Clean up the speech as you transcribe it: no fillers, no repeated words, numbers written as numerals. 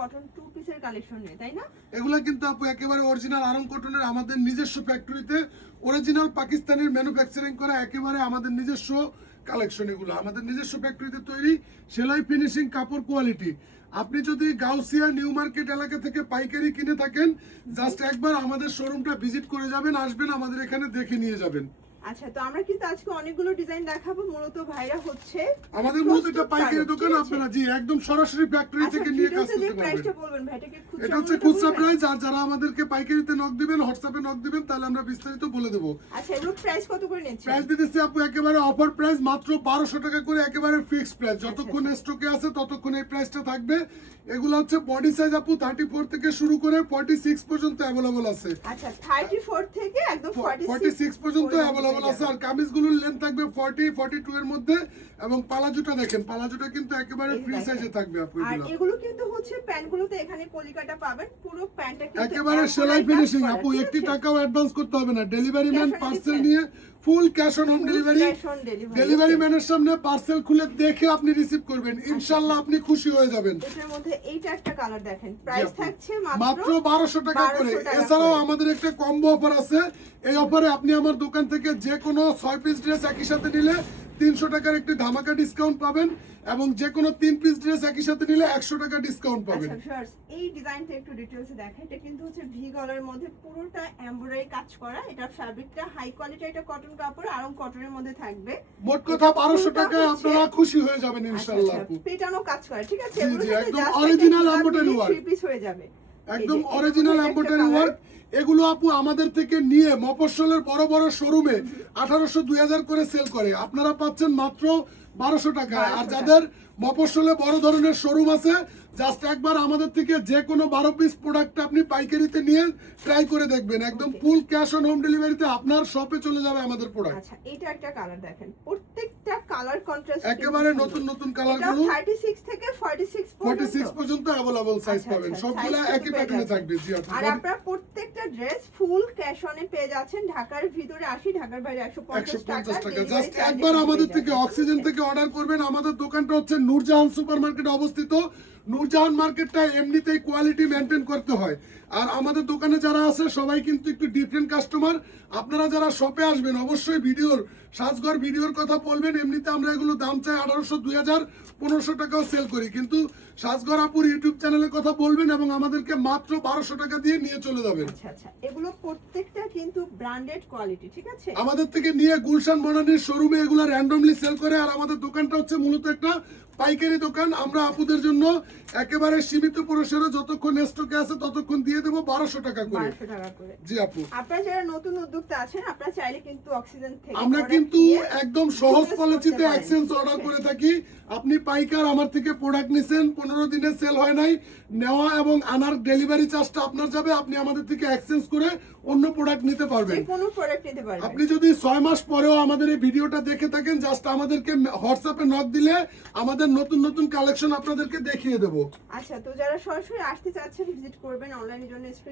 Cotton two পিসের collection নেই, তাই না? এগুলা কিন্তু আপু একেবারে অরিজিনাল আরং কটনের, আমাদের নিজস্ব ফ্যাক্টরিতে অরিজিনাল পাকিস্তানের ম্যানুফ্যাকচারিং করা, একেবারে আমাদের নিজস্ব কালেকশন। এগুলো আমাদের নিজস্ব ফ্যাক্টরিতে তৈরি, সেলাই ফিনিশিং, কাপড় কোয়ালিটি। আপনি যদি গাউসিয়া নিউ মার্কেট এলাকা থেকে পাইকারি কিনে থাকেন, জাস্ট একবার আমাদের শোরুমটা ভিজিট করে যাবেন, আসবেন আমাদের এখানে দেখে নিয়ে যাবেন। আচ্ছা, তো আমরা কিন্তু আজকে অনেকগুলো ডিজাইন দেখাবো। মূলত ভাইরা হচ্ছে আমাদের মূলত এটা পাইকারি দোকান, আপনারা জি একদম সরাসরি ফ্যাক্টরি থেকে নিয়ে কাজ করতে পারবেন। প্রাইসটা বলবেন ভাই, এটা কি খুচরা? এটা হচ্ছে খুচরা প্রাইস, আর যারা আমাদেরকে পাইকারিতে নক দিবেন, হোয়াটসঅ্যাপে নক দিবেন, তাহলে আমরা বিস্তারিত বলে দেব। আচ্ছা, এগুলো প্রাইস কত করে নিচ্ছেন? প্রাইস দিতেছি আপু একেবারে অফার প্রাইস, মাত্র 1200 টাকা করে, একেবারে ফিক্সড প্রাইস। যতক্ষণ স্টকে আছে ততক্ষণ এই প্রাইসটা থাকবে। এগুলো হচ্ছে বডি সাইজ আপু 34 থেকে শুরু করে 46 পর্যন্ত अवेलेबल আছে। আচ্ছা, 34 থেকে একদম 46 পর্যন্ত अवेलेबल আছে। আর কামিজগুলোর লেন্থ থাকবে 40 42 এর মধ্যে, এবং পালাজুটা দেখেন, পালাজুটা কিন্তু একেবারে ফ্রি সাইজে থাকবে আপু। আর এগুলো কিন্তু হচ্ছে প্যান্টগুলোতে এখানে কলিকাটা পাবেন, পুরো প্যান্টটা কিন্তু একেবারে সেলাই ফিনিশিং আপু, একটি টাকাও অ্যাডভান্স করতে হবে না। ডেলিভারি ম্যান পার্সেল নিয়ে full cash on home delivery. Delivery ম্যানের সামনে পার্সেল খুলে দেখে আপনি রিসিভ করবেন, ইনশাআল্লাহ আপনি খুশি হয়ে যাবেন। এটার মধ্যে এইটা একটা কালার দেখেন, প্রাইস থাকছে মাত্র 1200 টাকা করে। এছাড়াও আমাদের একটা কম্বো অফার আছে। এই অফারে আপনি আমার দোকান থেকে যে কোনো 6 পিস ড্রেস একই সাথে নিলে 300 টাকার একটি ধামাকা ডিসকাউন্ট পাবেন, এবং যে কোনো 3 পিস ড্রেস একই সাথে নিলে 100 টাকা ডিসকাউন্ট পাবেন। আচ্ছা ভিউয়ার্স, এই ডিজাইনটা একটু ডিটেইলসে দেখেন। এটা কিন্তু হচ্ছে ভি গলার মধ্যে পুরোটা এমব্রয়ডারি কাজ করা। এটা ফ্যাব্রিকটা হাই কোয়ালিটি, এটা কটন কাপড়, আরং কটনের মধ্যে থাকবে। মোট কথা 1200 টাকায় আপনারা খুশি হয়ে যাবেন ইনশাআল্লাহ আপু। পেটানো কাজ করে, ঠিক আছে? জি, একদম অরিজিনাল এমব্রয়ডারি ওয়ার্ক, 3 পিস হয়ে যাবে একদম অরিজিনাল এমব্রয়ডারি ওয়ার্ক। এগুলো আপু আমাদের থেকে নিয়ে মফস্বলের বড় বড় শোরুমে 1800 2000 করে সেল করে, আপনারা পাচ্ছেন মাত্র 1200 টাকায়। আর যাদের মফস্বলে বড় ধরনের শোরুম আছে, জাস্ট একবার আমাদের থেকে যে কোনো 12 পিস প্রোডাক্ট আপনি পাইকারিতে নিয়ে ট্রাই করে দেখবেন, একদম ফুল ক্যাশ অন হোম ডেলিভারিতে আপনার শপে চলে যাবে আমাদের প্রোডাক্ট। আচ্ছা, এটা একটা কালার দেখেন, প্রত্যেকটা কালার কন্ট্রাস্ট একেবারে নতুন নতুন কালারগুলো 36 থেকে 46 পর্যন্ত अवेलेबल সাইজ পাবেন, সবগুলো একই প্যাটার্নে থাকবে। জি আপু, আর আপনারা প্রত্যেকটা ড্রেস ফুল ক্যাশ অনে পেয়ে যাচ্ছেন। ঢাকার ভিতরে 80, ঢাকার বাইরে 150 টাকা। জাস্ট একবার আমাদের থেকে অক্সিজেন থেকে অর্ডার করবেন। আমাদের দোকানটা হচ্ছে নূরজাহান সুপারমার্কেটে অবস্থিত। নূরজাহান মার্কেটটা এমনিতেই কোয়ালিটি মেনটেন করতে হয়, আর আমাদের দোকানে যারা আছে সবাই কিন্তু একটু ডিফারেন্ট কাস্টমার। আপনারা যারা শপে আসবেন অবশ্যই ভিডিওর সাজঘর ভিডিওর কথা বলবেন। এমনিতে আমরা এগুলো দাম চাই 1800 2000 1500 টাকাও সেল করি, কিন্তু সাজঘর আপুর ইউটিউব চ্যানেলের কথা বলবেন এবং আমাদেরকে মাত্র 1200 টাকা দিয়ে নিয়ে চলে যাবেন। আচ্ছা আচ্ছা, এগুলো প্রত্যেকটা কিন্তু ব্র্যান্ডেড কোয়ালিটি, ঠিক আছে? আমাদের থেকে নিয়ে গুলশান বনানীর শোরুমে এগুলো র্যান্ডমলি সেল করে। আর আমাদের দোকানটা হচ্ছে মূলত একটা পাইকারি দোকান। আমরা আপুদের জন্য একেবারে সীমিত পরিসরে যতক্ষণ স্টকে আছে ততক্ষণ দিয়ে দেব 1200 টাকা করে। 1200 টাকা করে। জি আপু, আপনারা যারা নতুন উদ্যোক্তা আছেন, আপনারা চাইলে কিন্তু অক্সিজেন থেকে আমরা কিন্তু একদম সহজ পলিসিতে এক্সচেঞ্জ অর্ডার করে থাকি। আপনি পাইকার আমার থেকে প্রোডাক্ট নিছেন, 15 দিনে সেল হয় নাই, নেওয়া এবং আনার ডেলিভারি চার্জটা আপনার যাবে। আপনি আমাদের থেকে এক্সচেঞ্জ করে অন্য প্রোডাক্ট নিতে পারবেন, যে কোনো প্রোডাক্ট নিতে পারবেন। আপনি যদি 6 মাস পরেও আমাদের এই ভিডিওটা দেখে থাকেন, জাস্ট আমাদেরকে হোয়াটসঅ্যাপে নক দিলে আমাদের নতুন নতুন কালেকশন আপনাদেরকে দেখিয়ে দেব। আচ্ছা, তো যারা সরাসরি আসতে চাচ্ছেন ভিজিট করবেন অনলাইনের জন্য স্ক্রিন